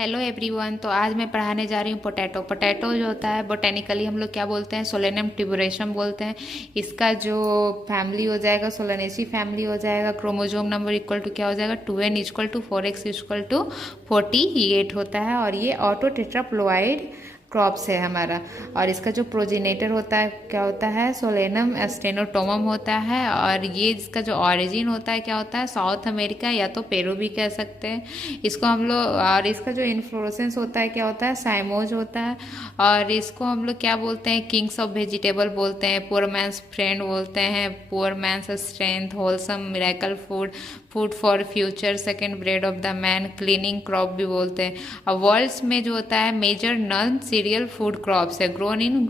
Hello everyone. तो आज मैं पढ़ाने जा रही हूँ पोटैटो। पोटैटो जो होता है बोटेनिकली हम लोग क्या बोलते हैं, सोलेनम ट्यूबरेशम बोलते हैं। इसका जो फैमिली हो जाएगा सोलेनेसी फैमिली हो जाएगा। क्रोमोजोम नंबर इक्वल टू क्या हो जाएगा 2n equal to 4x equal to 48 होता है। और ये ऑटो टेट्राप्लोइड क्रॉप्स है हमारा। और इसका जो प्रोजेनेटर होता है क्या होता है, सोलेनम एस्टेनोटोमम होता है। और ये इसका जो ऑरिजिन होता है क्या होता है, साउथ अमेरिका या तो पेरू भी कह सकते हैं इसको हम लोग। और इसका जो इन्फ्लोरेसेंस होता है क्या होता है, साइमोज होता है। और इसको हम लोग क्या बोलते हैं, किंग्स ऑफ वेजिटेबल बोलते हैं, पुअर मैंस फ्रेंड बोलते हैं, poor man's strength, wholesome miracle food, food for future, second bread of the man, cleaning crop भी बोलते हैं। और वर्ल्ड्स में जो होता है major non cereal food crops है, grown in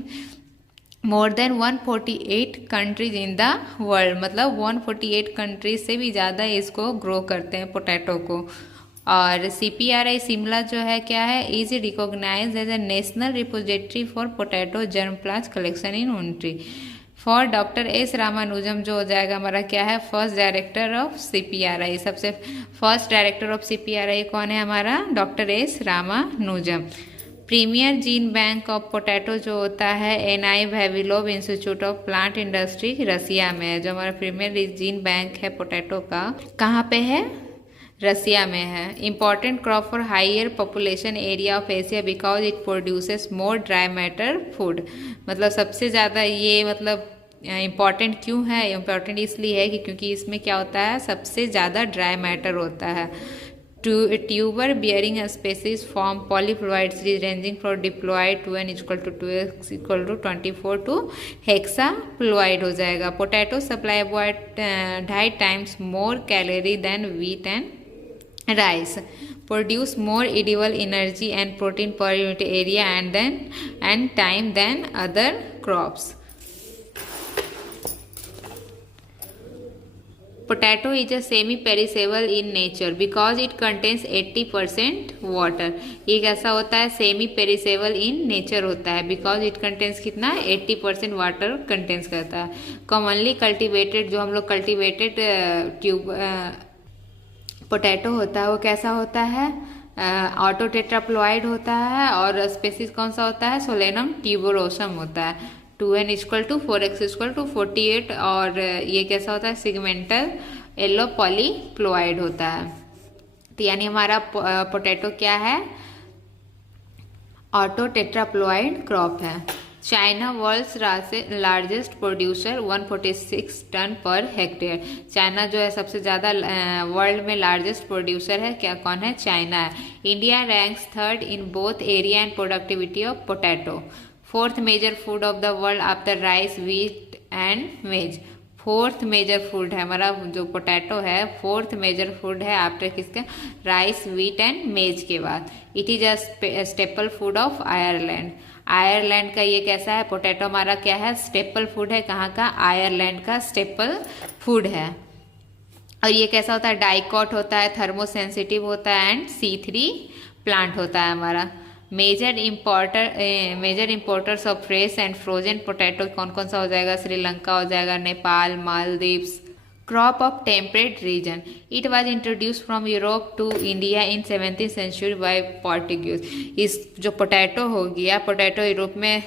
more than 148 countries in the world. मतलब 148 कंट्रीज से भी ज़्यादा इसको ग्रो करते हैं पोटैटो को। और CPRI शिमला जो है क्या है, is recognised as a national repository for potato germ plants collection in country for doctor S Ramanujam, जो हो जाएगा हमारा क्या है, फर्स्ट डायरेक्टर ऑफ CPRI। सबसे फर्स्ट डायरेक्टर ऑफ CPRI कौन है हमारा, doctor S Ramanujam. Premier gene bank of potato जो होता है NI Vavilov institute of plant industry Russia में है। जो हमारा प्रीमियर जीन बैंक है पोटैटो का, कहाँ पे है, रसिया में है। Important crop for higher population area of Asia because it produces more dry matter food. मतलब सबसे ज़्यादा ये मतलब इम्पॉर्टेंट क्यों है, इम्पॉर्टेंट इसलिए है कि क्योंकि इसमें क्या होता है, सबसे ज़्यादा ड्राई मैटर होता है। Tuber bearing species form polyploid series ranging from diploid 2n equal to 2x equal to 24 to hexaploid हो जाएगा। Potato supply about 2.5 times more calorie than wheat and rice, produce more edible energy and protein per unit area and time than other crops. Potato is a semi-perishable in nature because it contains 80% water. ये कैसा होता है, semi perishable in nature होता है because it contains कितना, 80% water contains करता है। Commonly cultivated, जो हम लोग कल्टिवेटेड ट्यूब पोटैटो होता है वो कैसा होता है, ऑटो टेट्राप्लॉइड होता है। और स्पेसीज कौन सा होता है, सोलेनम ट्यूबरोसम होता है। 2n equal to 4x equal to 48। और ये कैसा होता है, सिगमेंटल येलो पॉलीप्लॉइड होता है। तो यानी हमारा पोटैटो क्या है, ऑटो टेट्राप्लॉइड क्रॉप है। China world's largest producer 146 ton per hectare. China जो है सबसे ज़्यादा वर्ल्ड में लार्जेस्ट प्रोड्यूसर है, क्या कौन है, चाइना है। India ranks third in both area and productivity of potato. Fourth major food of the world after rice wheat and maize. Fourth major food है हमारा जो पोटैटो है, फोर्थ मेजर फूड है आफ्टर किसका, राइस वीट एंड मेज के बाद। It is a staple food of Ireland. Ireland का ये कैसा है, पोटैटो हमारा क्या है, स्टेपल फूड है, कहाँ का, आयरलैंड का स्टेपल फूड है। और ये कैसा होता है, डाइकॉट होता है, थर्मोसेंसिटिव होता है एंड C3 प्लांट होता है हमारा। Major importers of fresh and frozen potato कौन कौन सा हो जाएगा, श्रीलंका हो जाएगा, Nepal, Maldives. Crop of temperate region, it was introduce from Europe to India in 17th century by Portuguese. इस जो पोटैटो हो गया, पोटैटो यूरोप में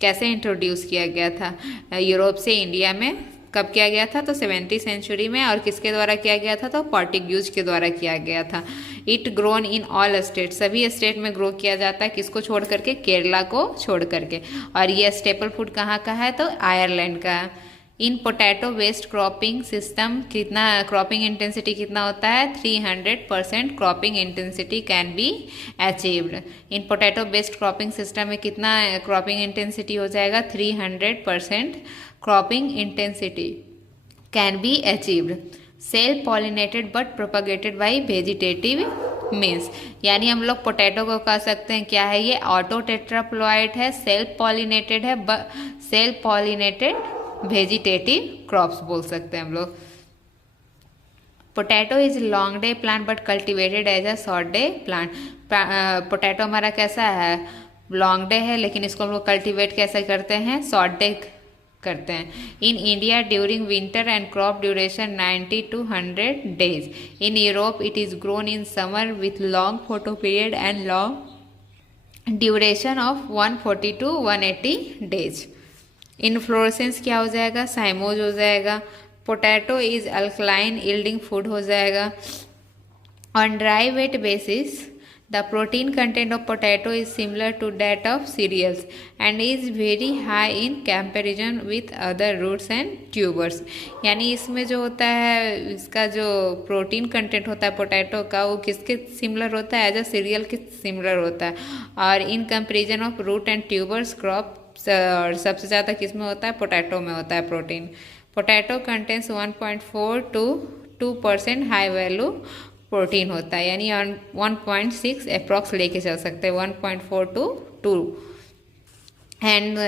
कैसे इंट्रोड्यूस किया गया था, यूरोप से इंडिया में कब किया गया था, तो 17th सेंचुरी में। और किसके द्वारा किया गया था, तो पोर्टुगीज के द्वारा किया गया था। It grown in all state, सभी स्टेट में ग्रो किया जाता है, किसको छोड़ करके, केरला को छोड़ करके। और ये स्टेपल फूड कहाँ का है, तो आयरलैंड का है। इन पोटैटो बेस्ड क्रॉपिंग सिस्टम कितना, क्रॉपिंग इंटेंसिटी कितना होता है, 300% cropping intensity can be achieved. In potato based cropping system में कितना क्रॉपिंग इंटेंसिटी हो जाएगा, 300% cropping intensity can be achieved. Self pollinated but propagated by vegetative means, यानी हम लोग पोटैटो को कह सकते हैं क्या है, ये ऑटो टेट्राप्लॉइड है, सेल्फ पॉलिनेटेड है, सेल्फ पॉलिनेटेड वेजिटेटिव क्रॉप्स बोल सकते हैं हम लोग। Potato is long day plant but cultivated as a short day plant. Potato हमारा कैसा है, लॉन्ग डे है, लेकिन इसको हम लोग कल्टिवेट कैसे करते हैं, शॉर्ट डे करते हैं। In India during winter and crop duration 90 to 100 days. In Europe it is grown in summer with long photo period and long duration of 140 to 180 days. Inflorescence क्या हो जाएगा, साइमोज हो जाएगा। Potato is alkaline yielding food हो जाएगा। On dry weight basis the protein content of potato is similar to that of cereals and is very high in comparison with other roots and tubers. यानी इसमें जो होता है, इसका जो protein content होता है पोटैटो का, वो किसके सिमिलर होता है, एज अ सीरियल के सिमिलर होता है। और in comparison of root and tubers crop और सबसे ज़्यादा किस में होता है, पोटैटो में होता है protein. Potato contains 1.4 to 2% high value protein होता है, यानी 1.6 अप्रॉक्स लेके चल सकते हैं, 1.4 to 2। And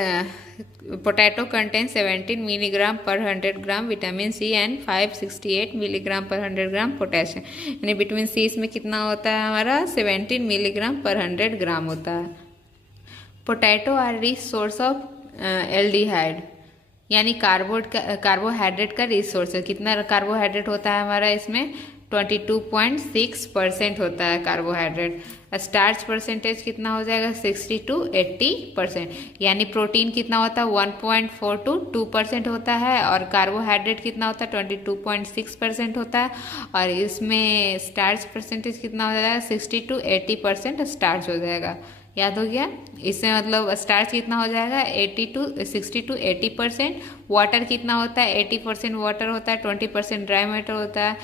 potato contains 17 milligram पर 100 ग्राम विटामिन सी एंड 568 मिलीग्राम पर 100 ग्राम पोटेशियम। यानी विटामिन सी इसमें कितना होता है हमारा, 17 मिलीग्राम पर 100 ग्राम होता है। Potato are rich source of aldehyde, यानी कार्बोहाइड्रेट का रिच सोर्स है। कितना कार्बोहाइड्रेट होता है हमारा इसमें, 22.6% होता है कार्बोहाइड्रेट। स्टार्च परसेंटेज कितना हो जाएगा, 60 to 80%। यानी प्रोटीन कितना होता है, 1.4 to 2% होता है, और कार्बोहाइड्रेट कितना होता है, 22.6% होता है। और इसमें स्टार्च परसेंटेज कितना हो जाएगा, 60 to 80% स्टार्च हो जाएगा। याद हो गया, इससे मतलब स्टार्च कितना हो जाएगा, 60 to 80%। वाटर कितना होता है, 80% वाटर होता है, 20% ड्राई मैटर होता है।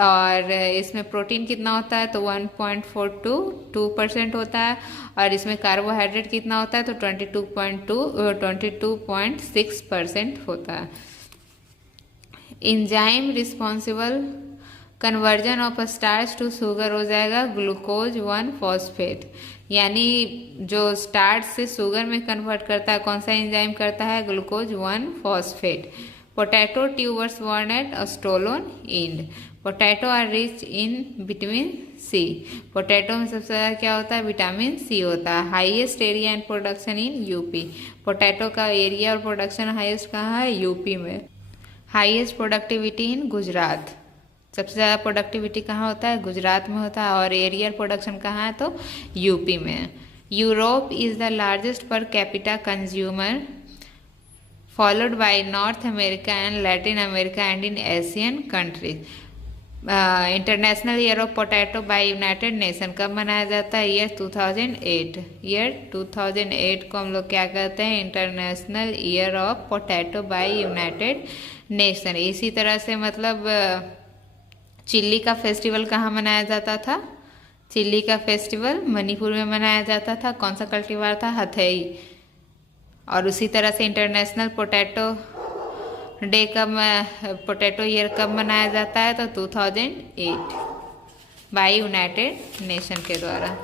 और इसमें प्रोटीन कितना होता है, तो 1.4 to 2% होता है। और इसमें कार्बोहाइड्रेट कितना होता है, तो 22.6% होता है। Enzyme responsible conversion of starch to sugar हो जाएगा ग्लूकोज 1 फॉस्फेट। यानी जो स्टार्च से शुगर में कन्वर्ट करता है, कौन सा एंजाइम करता है, glucose 1 phosphate. Potato tubers born at stolon end. Potato are rich in vitamin C. Potato में सबसे ज़्यादा क्या होता है, विटामिन सी होता है। Highest area and production in UP. Potato का एरिया और प्रोडक्शन हाईएस्ट कहाँ है, यूपी में। Highest productivity in Gujarat. सबसे ज़्यादा प्रोडक्टिविटी कहाँ होता है, गुजरात में होता है। और एरियल प्रोडक्शन कहाँ है, तो यूपी में। Europe is the largest per capita consumer followed by North America and Latin America and in Asian countries. International year of potato by United Nation कब मनाया जाता है, ईयर 2008। ईयर 2008 को हम लोग क्या कहते हैं, international year of potato by United Nation. इसी तरह से मतलब चिल्ली का फेस्टिवल कहाँ मनाया जाता था, चिल्ली का फेस्टिवल मणिपुर में मनाया जाता था। कौन सा कल्टीवार था, हथेई। और उसी तरह से इंटरनेशनल पोटैटो डे कब, पोटैटो ईयर कब मनाया जाता है, तो 2008 बाय यूनाइटेड नेशन के द्वारा।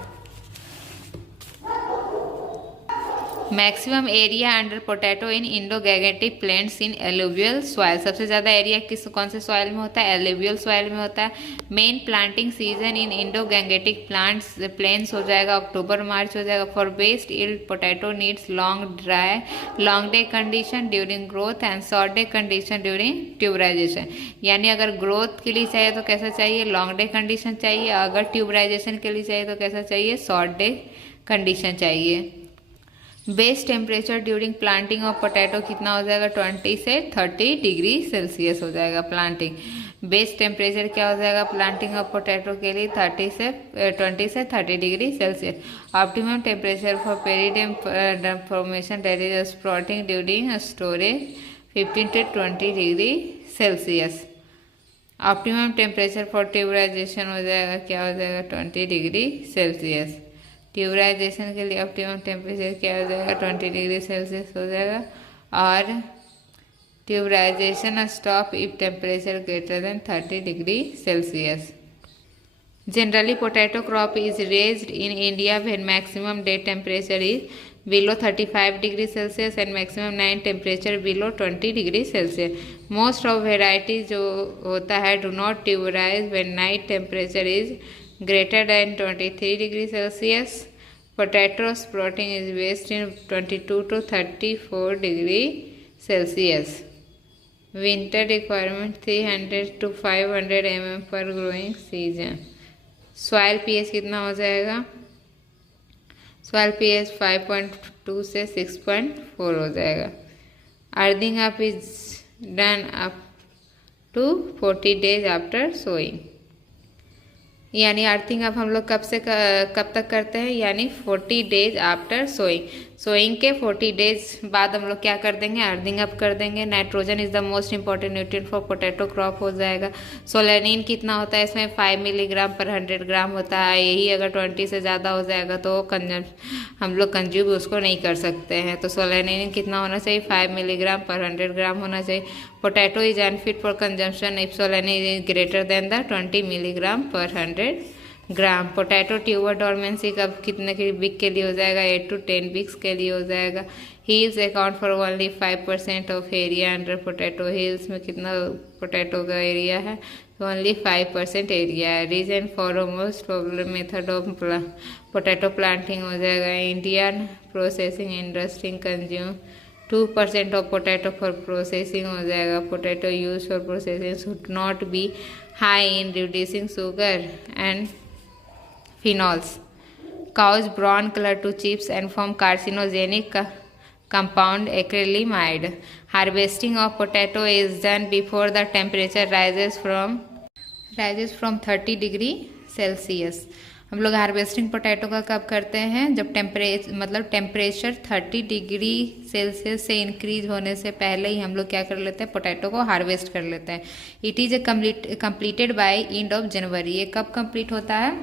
Maximum area under potato in Indo Gangetic plains in alluvial soil. सबसे ज़्यादा एरिया कौन से सॉइल में होता है, एलुवियल सॉइल में होता है। Main planting season in Indo Gangetic plains हो जाएगा अक्टूबर मार्च हो जाएगा। For best yield potato needs long day condition during growth and short day condition during tuberisation. यानी अगर ग्रोथ के लिए चाहिए तो कैसा चाहिए, लॉन्ग डे कंडीशन चाहिए। अगर ट्यूबराइजेशन के लिए चाहिए तो कैसा चाहिए, शॉर्ट डे कंडीशन चाहिए। Best temperature during planting of potato कितना हो जाएगा, 20 से 30 डिग्री सेल्सियस हो जाएगा प्लांटिंग। बेस्ट टेम्परेचर क्या हो जाएगा प्लांटिंग ऑफ पोटैटो के लिए, 20 से 30 degree Celsius. Optimum temperature for periderm formation that is sprouting during storage 15 to 20 degree Celsius. Optimum temperature for tuberisation हो जाएगा, क्या हो जाएगा, 20 डिग्री सेल्सियस। ट्यूबराइजेशन के लिए ऑप्टिमम टेम्परेचर क्या हो जाएगा, 20 डिग्री सेल्सियस हो जाएगा। और tuberisation stop if temperature greater than 30 degree Celsius. Generally potato crop is raised in India when maximum day temperature is below 35 degree Celsius and maximum night temperature below 20 degree Celsius. Most of varieties जो होता है do not tuberize when night temperature is greater than 23 degree Celsius. Potato sprouting is best in 22 to 34 degree Celsius. Winter requirement 300 to 500 mm पर growing season. Soil pH कितना हो जाएगा? Soil pH 5.2 से 6.4 हो जाएगा। Earthing up is done up to 40 days after sowing. यानी earthing up हम लोग कब तक करते हैं? यानी 40 days आफ्टर सोइंग। सोइंग के 40 days बाद हम लोग क्या कर देंगे? अर्थिंग अप कर देंगे। Nitrogen is the most important nutrient for potato crop हो जाएगा। सोलेनिन कितना होता है इसमें? 5 मिलीग्राम पर 100 ग्राम होता है। यही अगर 20 से ज़्यादा हो जाएगा तो हम लोग कंज्यूम उसको नहीं कर सकते हैं। तो सोलेनिन कितना होना चाहिए? 5 मिलीग्राम पर 100 ग्राम होना चाहिए। Potato is unfit for consumption if solanine is greater than the 20 milligram पर 100 ग्राम। पोटैटो ट्यूबर डॉर्मेंसी कब कितने के वीक के लिए हो जाएगा? 8 to 10 वीक्स के लिए हो जाएगा। Hills account for only 5% of area under potato. Hills में कितना पोटैटो का एरिया है? तो ओनली 5% एरिया है। Region for most popular method of potato planting हो जाएगा। Indian processing industry consume 2% of potato for processing हो जाएगा। Potato use for processing should not be high in reducing sugar and phenols. Cause brown color to chips and form carcinogenic compound acrylamide. Harvesting of potato is done before the temperature rises from 30 degree Celsius. हम लोग harvesting potato का कब करते हैं? जब temperature 30 degree Celsius से increase होने से पहले ही हम लोग क्या कर लेते हैं? पोटैटो को हार्वेस्ट कर लेते हैं। It is completed by end of January. ये कब कंप्लीट होता है?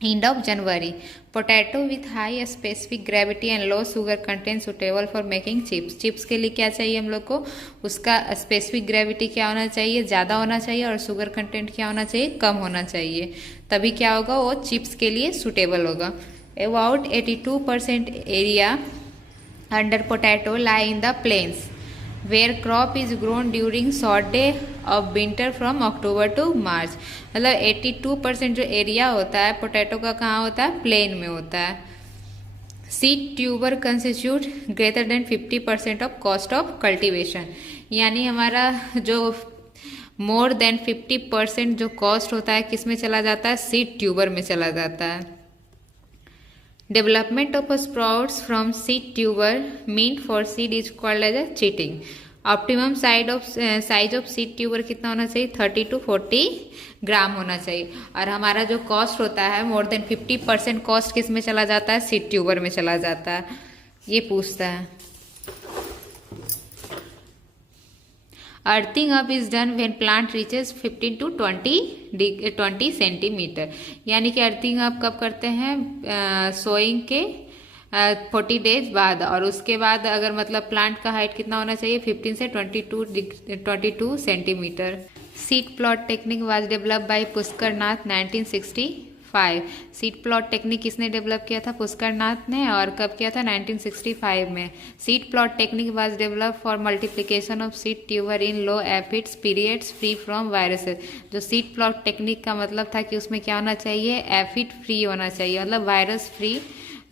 End of January. Potato with high specific gravity and low sugar content suitable for making chips. Chips के लिए क्या चाहिए हम लोग को? उसका स्पेसिफिक ग्रेविटी क्या होना चाहिए? ज़्यादा होना चाहिए। और शुगर कंटेंट क्या होना चाहिए? कम होना चाहिए। तभी क्या होगा? वो चिप्स के लिए सुटेबल होगा। About 82% area under potato lie in the plains where crop is grown during short day of winter from October to March. मतलब 82% जो एरिया होता है पोटैटो का कहाँ होता है? प्लेन में होता है। Seed tuber constitute greater than 50% of cost of cultivation. यानी हमारा जो मोर देन 50% जो कॉस्ट होता है किस में चला जाता है? सीड ट्यूबर में चला जाता है। Development of sprouts from seed tuber meant for seed is called as a cheating. Optimum size of seed tuber कितना होना चाहिए? 30 to 40 ग्राम होना चाहिए। और हमारा जो कॉस्ट होता है मोर देन 50% कॉस्ट किस में चला जाता है? सीड ट्यूबर में चला जाता है। ये पूछता है। Earthing up is done when plant reaches 15 to 20 centimetre. यानी कि अर्थिंग अप कब करते हैं? सोइंग के 40 days बाद। और उसके बाद अगर प्लांट का हाइट कितना होना चाहिए? 15 से 22 centimetre. Seed plot technique was develop by Pushkar Nath 1965। Seed plot technique किसने डेवलप किया था? पुष्कर नाथ ने। और कब किया था? 1965 में। Seed plot technique was develop for multiplication of seed tuber in low aphids periods free from viruses. जो सीड प्लॉट टेक्निक का मतलब था कि उसमें क्या होना चाहिए? एफिड फ्री होना चाहिए, वायरस फ्री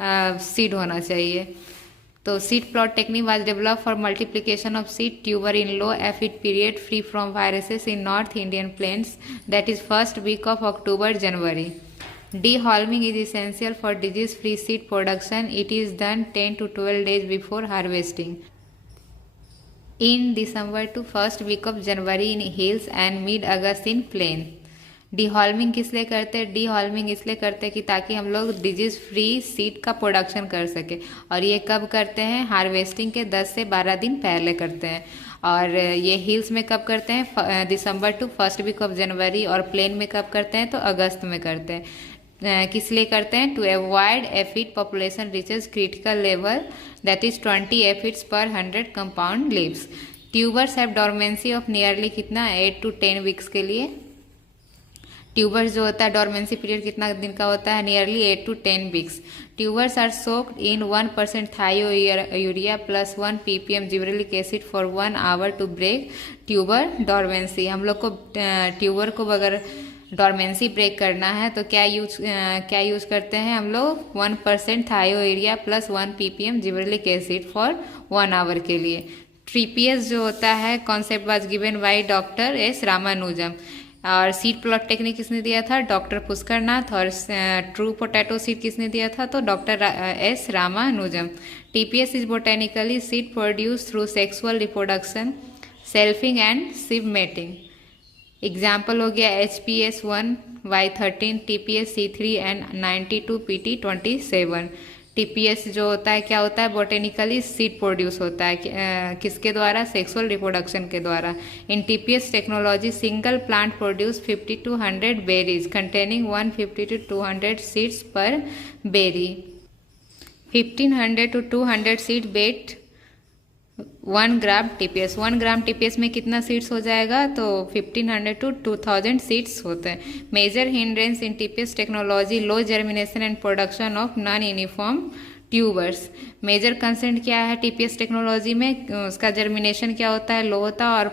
सीड होना चाहिए। तो seed plot technique was develop for multiplication of seed tuber in low aphid period free from viruses in North Indian plains that is first week of October January. Dehalming is essential for disease-free seed production. It is done 10 to 12 days before harvesting. In December to first week of January in hills and mid-August in plain. डिहॉल्मिंग किस लिए करते हैं? डिहॉल्मिंग इसलिए करते हैं कि ताकि हम लोग डिजीज फ्री सीड का प्रोडक्शन कर सके। और ये कब करते हैं? हार्वेस्टिंग के 10 से 12 दिन पहले करते हैं। और ये हिल्स में कब करते हैं? December to first week of January. और प्लेन में कब करते हैं? तो अगस्त में करते हैं। किस लिए करते हैं? To avoid aphid population reaches critical level that is 20 aphids per 100 compound leaves. Tubers have dormancy of nearly कितना? 8 to 10 वीक्स के लिए। ट्यूबर्स जो होता है डॉर्मेंसी पीरियड कितना दिन का होता है? Nearly 8 to 10 weeks. Tubers are soaked in 1% थायो urea plus 1 ppm gibberellic acid for 1 hour to break tuber dormancy. हम लोग को ट्यूबर को अगर डॉर्मेंसी ब्रेक करना है तो क्या यूज करते हैं हम लोग? 1% थायो urea plus 1 ppm gibberellic acid for 1 hour के लिए। TPS जो होता है concept was given by doctor S Ramanujam. और सीड प्लॉट टेक्निक किसने दिया था? डॉक्टर पुष्कर नाथ। और ट्रू पोटैटो सीड किसने दिया था? तो doctor S Ramanujam. TPS is botanically seed produce through sexual reproduction, selfing and sib mating. Example हो गया HPS1 Y13, TPS C3 and 92 PT27। TPS जो होता है क्या होता है? बोटेनिकली सीड प्रोड्यूस होता है किसके द्वारा? सेक्सुअल रिप्रोडक्शन के द्वारा। In TPS technology single plant produce 50 to 100 berries containing 150 to 200 seeds per berry. 1500 to 200 seed weight 1 gram TPS। 1 gram TPS में कितना सीड्स हो जाएगा? तो 1500 to 2000 सीड्स होते हैं। Major hindrance in TPS technology low germination and production of non uniform tubers. Major consent क्या है TPS technology में? उसका जर्मिनेशन क्या होता है? लो होता है। और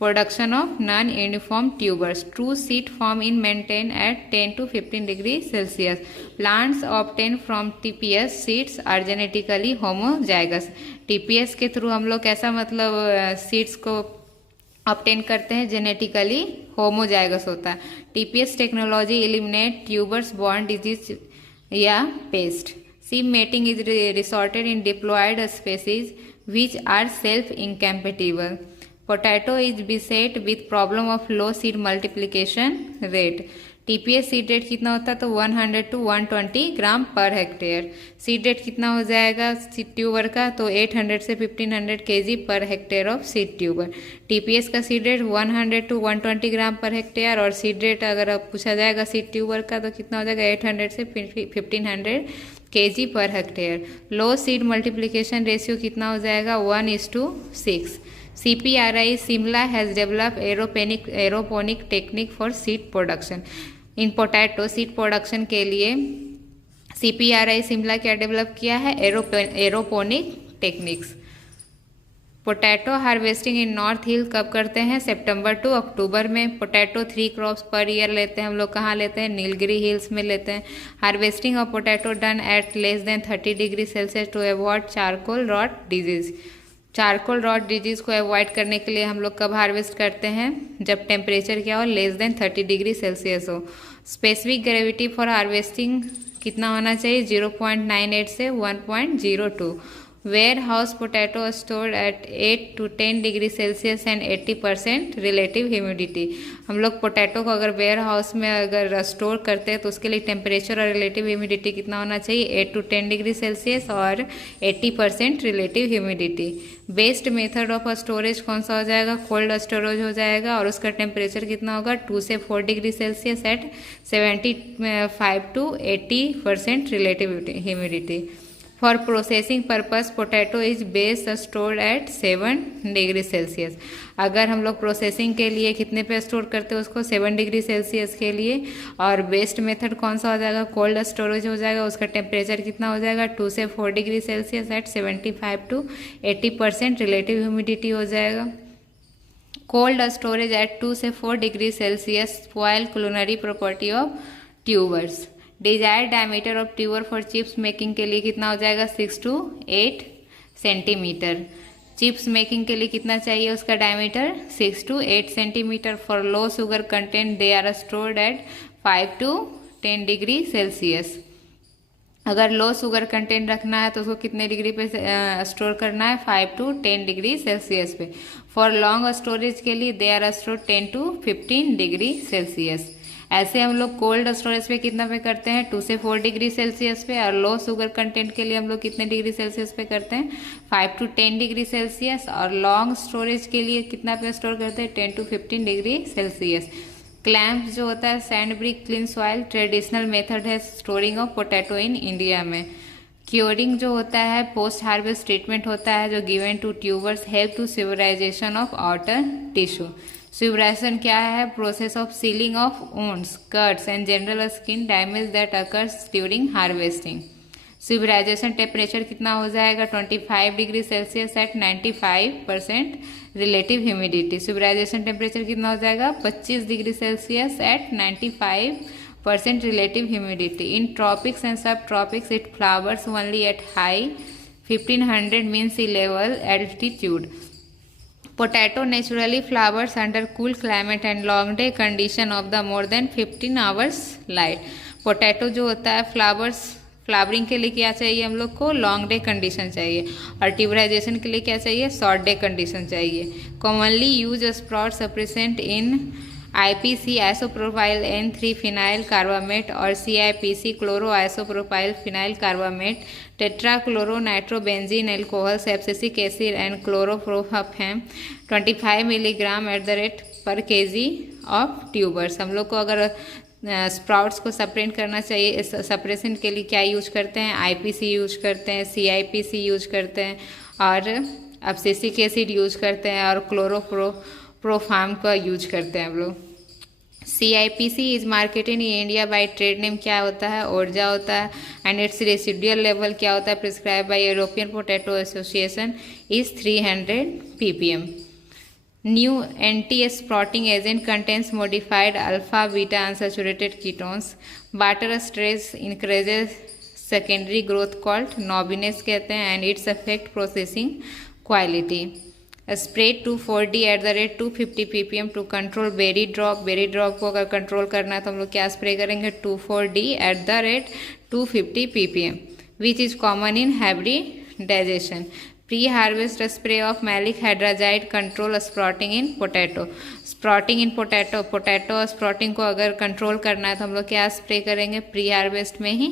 production of non uniform tubers. True seed form in maintain at 10 to 15 degree Celsius. Plants obtain from TPS seeds are genetically homozygous. TPS के थ्रू हम लोग कैसा मतलब सीड्स को ऑब्टेन करते हैं? जेनेटिकली होमोजाइगस होता है। TPS technology eliminate tubers borne disease या pest. Sib mating is resorted in diploid species which are self incompatible. Potato is beset with problem of low seed multiplication rate। TPS seed rate कितना होता है? तो 100 to 120 gram per hectare. Seed rate कितना हो जाएगा seed tuber का? तो 800 से 1500 kg per hectare of seed tuber. TPS का seed rate 100 to 120 gram per hectare. और सीड रेट अगर पूछा जाएगा सीड ट्यूबर का तो कितना हो जाएगा? 800 से 1500 kg पर हेक्टेयर। लो सीड मल्टीप्लिकेशन रेशियो कितना हो जाएगा? 1:6। CPRI Simla has developed aeroponic technique for seed production। In potato seed production के लिए CPRI शिमला क्या डेवलप किया है? Aeroponic techniques. पोटैटो हार्वेस्टिंग इन नॉर्थ हिल कब करते हैं? सितंबर टू अक्टूबर में। पोटैटो 3 क्रॉप्स पर ईयर लेते हैं हम लोग। कहाँ लेते हैं? नीलगिरी हिल्स में लेते हैं। Harvesting of potato done at less than 30 degree Celsius to avoid charcoal rot disease. Charcoal rot disease को अवॉइड करने के लिए हम लोग कब हार्वेस्ट करते हैं? जब टेम्परेचर क्या हो? लेस देन 30 डिग्री सेल्सियस हो। स्पेसिफिक ग्रेविटी फॉर हार्वेस्टिंग कितना होना चाहिए? 0.98 से 1.02। Warehouse potato stored at 8 to 10 degree Celsius and 80% relative humidity. हम लोग पोटैटो को अगर वेयर हाउस में अगर स्टोर करते हैं तो उसके लिए टेम्परेचर और रिलेटिव ह्यूमिडिटी कितना होना चाहिए? 8 to 10 डिग्री सेल्सियस और 80% relative humidity. Best method of storage कौन सा हो जाएगा? कोल्ड स्टोरेज हो जाएगा। और उसका टेम्परेचर कितना होगा? 2 से 4 degree Celsius eight 75 to 80% relative humidity. For processing purpose potato is best stored at 7 degree Celsius. अगर हम लोग प्रोसेसिंग के लिए कितने पे स्टोर करते हैं उसको? 7 डिग्री सेल्सियस के लिए। और बेस्ट मेथड कौन सा हो जाएगा? कोल्ड स्टोरेज हो जाएगा। उसका टेम्परेचर कितना हो जाएगा? 2 से 4 degree Celsius eight 75 to 80% relative humidity हो जाएगा। कोल्ड स्टोरेज एट 2 से 4 degree Celsius spoil culinary property of tubers. Desired diameter of tuber for chips making के लिए कितना हो जाएगा? 6 to 8 सेंटीमीटर। चिप्स मेकिंग के लिए कितना चाहिए उसका diameter? 6 to 8 centimetre. For low sugar content they are stored at 5 to 10 degree Celsius. अगर लो शुगर कंटेंट रखना है तो उसको कितने डिग्री पे स्टोर करना है? 5 to 10 डिग्री सेल्सियस पे। फॉर लॉन्ग स्टोरेज के लिए they are stored 10 to 15 degree Celsius. ऐसे हम लोग कोल्ड स्टोरेज पे कितना पे करते हैं? 2 से 4 डिग्री सेल्सियस पे। और लो शुगर कंटेंट के लिए हम लोग कितने डिग्री सेल्सियस पे करते हैं? 5 to 10 डिग्री सेल्सियस। और लॉन्ग स्टोरेज के लिए कितना पे स्टोर करते हैं? 10 to 15 डिग्री सेल्सियस। क्लैम्प्स जो होता है sand brick clean soil traditional method है storing of potato in India में। क्योरिंग जो होता है पोस्ट हार्वेस्ट ट्रीटमेंट होता है जो given to tubers help to suberisation of outer tissue. Suberisation क्या है? Process of sealing of wounds, cuts and general skin damage that occurs during harvesting. Suberisation temperature कितना हो जाएगा? 25 degree Celsius at 95% relative humidity. Suberisation temperature कितना हो जाएगा? 25 degree Celsius at 95% relative humidity. In tropics and sub tropics it flowers only at high 1500 mean sea level altitude. Potato naturally flowers under cool climate and long day condition of the more than 15 hours light. Potato जो होता है flowering के लिए क्या चाहिए हम लोग को, लॉन्ग डे कंडीशन चाहिए, और ट्यूबराइजेशन के लिए क्या चाहिए, शॉर्ट डे कंडीशन चाहिए. Commonly use sprout suppressant in IPC isopropyl N3 phenyl carbamate और CIPC chloro isopropyl phenyl carbamate, tetrachloro nitrobenzene alcohol abscisic acid and chlorpropham 25 milligram per kg of tubers. हम लोग को अगर स्प्राउट्स को सप्रेंट करना चाहिए, suppression के लिए क्या यूज करते हैं, IPC यूज करते हैं, CIPC यूज करते हैं, और एब्सिसिक एसिड यूज करते हैं, और क्लोरोप्रोफाम का यूज करते हैं हम लोग. CIPC is marketed in India by trade name क्या होता है, ओर्जा होता है, एंड इट्स रेसिडुअल लेवल क्या होता है, prescribe bye European potato association is 300 ppm. New anti-sprouting agent contains modified alpha beta unsaturated ketones. Barter stress increases secondary growth called knobbiness कहते हैं, and its affect processing quality. Spread 2,4-D at the rate 250 ppm to control berry drop. berry drop को अगर control करना है तो हम लोग क्या स्प्रे करेंगे, 2,4-D at the rate 250 ppm, which is common in hybridization. Pre-harvest spray of malic hydrazide control sprouting in potato. Sprouting in potato sprouting को अगर कंट्रोल करना है तो हम लोग क्या स्प्रे करेंगे, प्री हार्वेस्ट में ही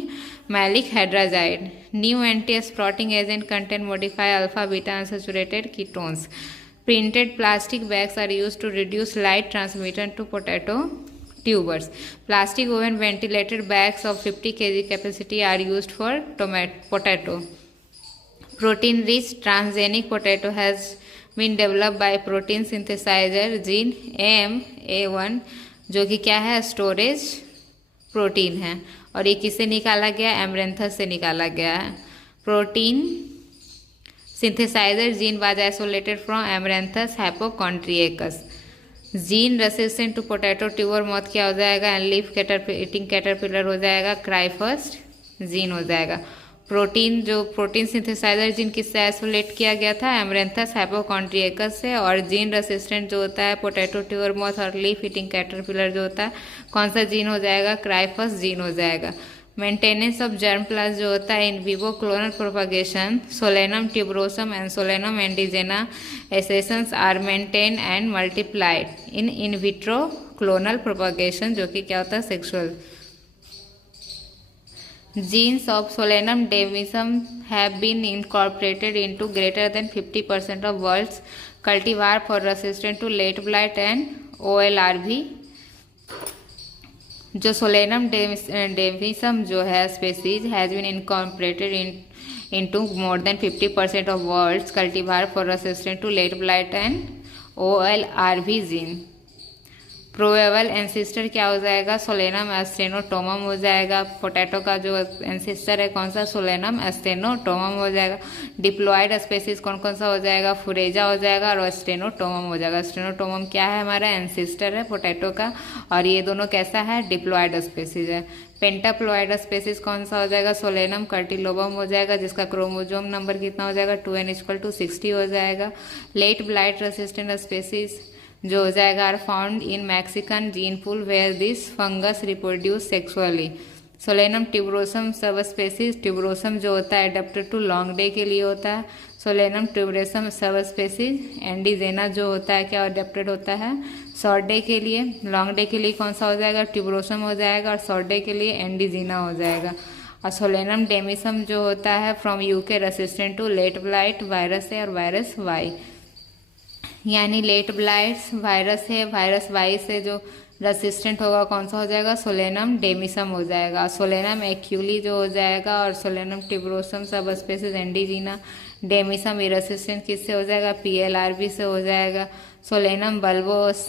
maleic hydrazide. New anti sprouting agent contain modify alpha beta unsaturated ketones. Printed plastic bags are use to reduce light transmission to potato tubers. Plastic oven ventilated bags of 50 kg capacity are used for potato. Protein rich transgenic potato has been developed by protein synthesizer gene AMA1 जो कि क्या है, storage protein है, और ये किससे निकाला गया, एमरेंथस से निकाला गया है. Protein synthesiser gene was isolated from amaranthus hypochondriacus. Gene resistant to potato tuber moth क्या हो जाएगा, एंड लीफ ईटिंग कैटरपिलर हो जाएगा, क्राइफर्स्ट जीन हो जाएगा. प्रोटीन सिंथेसाइजर जीन किससे आइसोलेट किया गया था, एमरेंथस हाइपोकॉन्ट्रिएकस से, और जीन रेसिस्टेंट जो होता है पोटैटो ट्यूबर मॉथ और लीफ ईटिंग कैटरपिलर जो होता है, कौन सा जीन हो जाएगा, क्राइफस जीन हो जाएगा. मेंटेनेंस ऑफ जर्म प्लास जो होता है in vivo clonal propagation, solanum tuberosum and solanum andigena accessions are maintain and multiplied in vitro clonal propagation जो कि क्या होता है, sexual. Genes of Solanum demisum have been incorporated into greater than 50% of world's cultivar for resistant to late blight and OLRV. जो Solanum demisum जो है species has been incorporated into more than 50% of world's cultivar for resistant to late blight and OLRV gene. Probable ancestor क्या हो जाएगा, Solanum एस्टेनोटोमम हो जाएगा. Potato का जो एंसिस्टर है कौन सा, सोलेनम एस्टेनोटोमम हो जाएगा. डिप्लॉयड स्पेसिस कौन कौन सा हो जाएगा, फुरेजा हो जाएगा और एस्टेनोटोमम हो जाएगा. एस्टेनोटोमम क्या है, हमारा एंसिस्टर है पोटैटो का, और ये दोनों कैसा है, डिप्लॉयड स्पेसिस है. पेंटाप्लॉयड स्पेसिस कौन सा हो जाएगा, सोलेनम कर्टिलोबम हो जाएगा, जिसका क्रोमोजोम नंबर कितना हो जाएगा, 2n=60 हो जाएगा. लेट ब्लाइट रेसिस्टेंट स्पेसिस जो हो जाएगा are found in Mexican gene pool where this fungus reproduce sexually. Solanum tuberosum subspecies, tuberosum जो होता है अडेप्टेड टू लॉन्ग डे के लिए होता है. सोलेनम ट्यूबरेसम सब स्पेसिस. एंडीजेना जो होता है क्या अडेप्टेड होता है, शॉर्ट डे के लिए. लॉन्ग डे के लिए कौन सा हो जाएगा, ट्यूबरोसम हो जाएगा, और शॉर्ट डे के लिए एंडीजेना हो जाएगा. और सोलेनम डेमिसम जो होता है from UK resistant to late blight virus है और वायरस वाई. यानी लेट ब्लाइट्स वायरस है, वायरस वाई से जो रेसिस्टेंट होगा कौन सा हो जाएगा, सोलेनम डेमिसम हो जाएगा. सोलेनम एक्यूली जो हो जाएगा, और Solanum tuberosum subspecies andigena. Demissum resistant किससे हो जाएगा, PLRB से हो जाएगा. Solanum bulbosus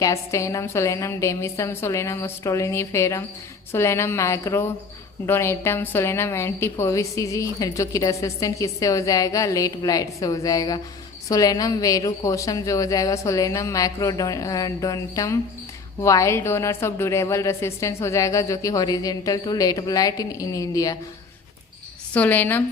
कैस्टेनम, Solanum demissum, Solanum stoloniferum, Solanum microdontum, Solanum antipoviczii जो कि रेसिस्टेंट किससे हो जाएगा, लेट ब्लाइट से हो जाएगा. सोलेनम वेरुकोसम जो हो जाएगा, Solanum microdontum wild donors of durable resistance हो जाएगा, जो कि horizontal to late blight in India. Solanum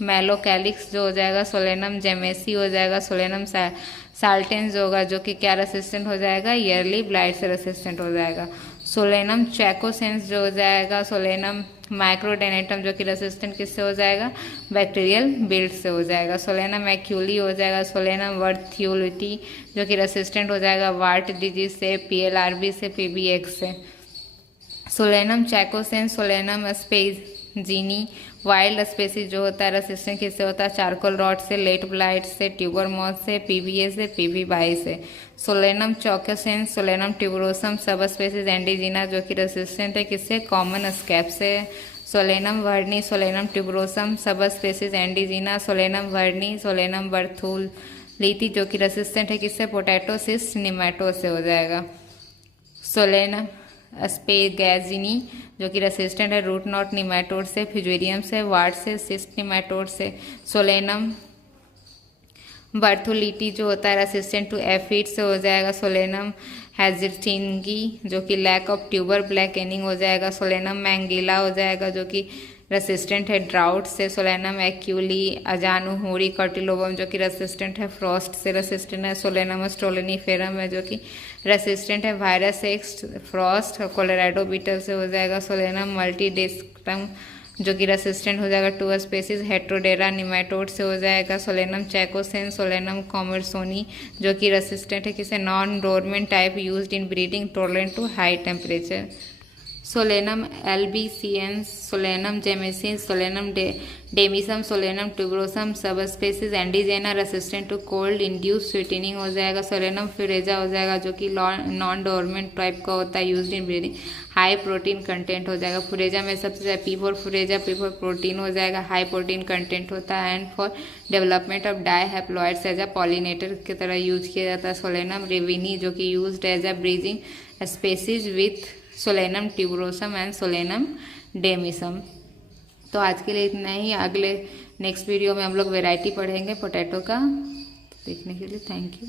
melocalyx जो हो जाएगा सोलेनम जेमेसी हो जाएगा, सोलेनम साल्टेंस जो होगा जो कि क्या रेसिस्टेंट हो जाएगा, ईयरली ब्लाइट से रेसिस्टेंट हो जाएगा। सोलेनम चैकोसेंस जो हो जाएगा, सोलेनम माइक्रोडेनेटम जो कि रेसिस्टेंट किससे हो जाएगा, बैक्टीरियल बिल्ड से हो जाएगा। सोलेनम एक्यूली हो जाएगा, सोलेनम वर्थियोलिटी जो कि रेसिस्टेंट हो जाएगा वार्ट डिजीज से, PLRB से, PBX से। सोलेनम चैकोसेंस, सोलेनम स्पेजीनी वाइल्ड स्पेसीज जो होता है रेसिस्टेंट किससे होता है, चारकोल रॉट से, लेट ब्लाइट से, ट्यूबर मॉथ से, PBA से, PB22 से। सोलेनम चौकोसेंस, सोलेनम ट्यूबरोसम सब स्पेसीज एंडीजीना जो कि रेसिस्टेंट है किससे, कॉमन स्कैब से। सोलेनम वर्नी, सोलेनम ट्यूबरोसम सब स्पेसीज एंडीजीना, सोलेनम वर्नी, सोलेनम बर्थुलिटी जो कि रेसिस्टेंट है किससे, पोटैटो सिस्ट निमेटो से हो जाएगा। सोलेनम स्पेगैजिनी जो कि रेसिस्टेंट है रूट नॉट निमेटोड से, फ्यूजेरियम से, वार्ड से, सिस्ट निमेटोड से। सोलेनम बर्थुलिटी जो होता है रेसिस्टेंट टू एफिड से हो जाएगा। सोलेनम हैजिरथिंगी जो कि लैक ऑफ ट्यूबर ब्लैकेनिंग हो जाएगा। सोलेनम मैंगिला हो जाएगा जो कि रेसिस्टेंट है ड्राउट से। सोलेनम एक्यूली अजानुहुरी कर्टिलोबम जो कि रेसिस्टेंट है फ्रॉस्ट से रेसिस्टेंट है। सोलेनम स्टोलेनिफेरम है जो कि रेसिस्टेंट है वायरस से, फ्रॉस्ट कोलोराडो बीटल से हो जाएगा। सोलेनम मल्टीडिस्कटम जो कि रेसिस्टेंट हो जाएगा टू स्पेसीज हेट्रोडेरा निमेटोड से हो जाएगा। सोलेनम चैकोसेन, सोलेनम कॉमरसोनी जो कि रेसिस्टेंट है किसे, non dormant type used in breeding tolerant to high temperature. Solanum albicans, Solanum jamesii, Solanum demissum, Solanum tuberosum subspecies andigena resistant to cold induced sweetening हो जाएगा। Solanum फ्यूरेजा हो जाएगा जो कि नॉन डोरमेंट टाइप का होता है used in breeding, high protein content हो जाएगा। फ्यूरेजा में सबसे ज़्यादा P4 फ्यूरेजा, P4 प्रोटीन हो जाएगा, हाई प्रोटीन कंटेंट होता है and for development of dihaploids as a pollinator की तरह यूज किया जाता है। सोलेनम रिविनी जो कि used as a bridging species with Solanum tuberosum and Solanum demissum. तो आज के लिए इतना ही, अगले नेक्स्ट वीडियो में हम लोग वैरायटी पढ़ेंगे पोटैटो का। देखने के लिए थैंक यू।